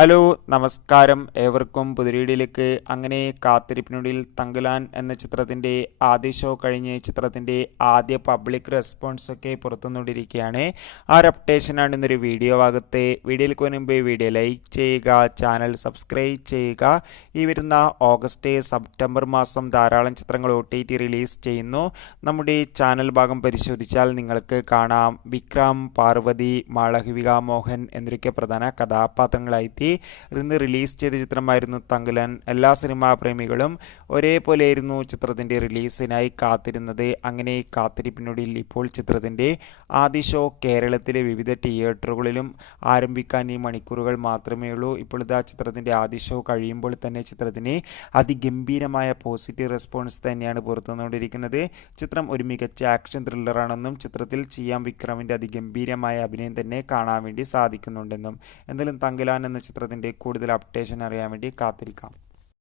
Hello നമസ്കാരം ഏവർക്കും പുതിരീടിലേക്ക്. അങ്ങനെ കാത്തിരിപ്പിനുള്ളിൽ തങ്കലാൻ എന്ന ചിത്രത്തിൻ്റെ ആദ്യ ഷോ കഴിഞ്ഞ് ചിത്രത്തിൻ്റെ ആദ്യ പബ്ലിക് റെസ്പോൺസൊക്കെ പുറത്തുനിന്നിരിക്കുകയാണ്. ആ ഒരു അപ്ഡേഷനാണ് ഇന്നൊരു വീഡിയോ ഭാഗത്തെ. വീഡിയോയിലേക്ക് മുൻപ് വീഡിയോ ലൈക്ക് ചെയ്യുക, ചാനൽ സബ്സ്ക്രൈബ് ചെയ്യുക. ഈ വരുന്ന ഓഗസ്റ്റ് സെപ്റ്റംബർ മാസം ധാരാളം ചിത്രങ്ങൾ OTT റിലീസ് ചെയ്യുന്നു. നമ്മുടെ ചാനൽ ഭാഗം പരിശോധിച്ചാൽ നിങ്ങൾക്ക് കാണാം വിക്രം, പാർവതി, മാളവിക മോഹൻ എന്നൊക്കെ പ്രധാന കഥാപാത്രങ്ങളായി ഇന്ന് റിലീസ് ചെയ്ത ചിത്രമായിരുന്നു തങ്കലാൻ. എല്ലാ സിനിമാ പ്രേമികളും ഒരേപോലെയായിരുന്നു ചിത്രത്തിൻ്റെ റിലീസിനായി കാത്തിരുന്നത്. അങ്ങനെ കാത്തിരിപ്പിനൊടുവിൽ ഇപ്പോൾ ചിത്രത്തിൻ്റെ ആദ്യ ഷോ കേരളത്തിലെ വിവിധ തിയേറ്ററുകളിലും ആരംഭിക്കാൻ ഈ മണിക്കൂറുകൾ മാത്രമേ ഉള്ളൂ. ഇപ്പോൾ ഇതാ ചിത്രത്തിൻ്റെ ആദ്യ ഷോ കഴിയുമ്പോൾ തന്നെ ചിത്രത്തിന് അതിഗംഭീരമായ പോസിറ്റീവ് റെസ്പോൺസ് തന്നെയാണ് പുറത്തുവന്നുകൊണ്ടിരിക്കുന്നത്. ചിത്രം ഒരു മികച്ച ആക്ഷൻ ത്രില്ലറാണെന്നും ചിത്രത്തിൽ ചെയ്യാം വിക്രമിൻ്റെ അതിഗംഭീരമായ അഭിനയം തന്നെ കാണാൻ വേണ്ടി സാധിക്കുന്നുണ്ടെന്നും. എന്തായാലും തങ്കലാൻ എന്ന ചിത്രത്തിൻ്റെ കൂടുതൽ അപ്ഡേഷൻ അറിയാൻ വേണ്ടി കാത്തിരിക്കാം.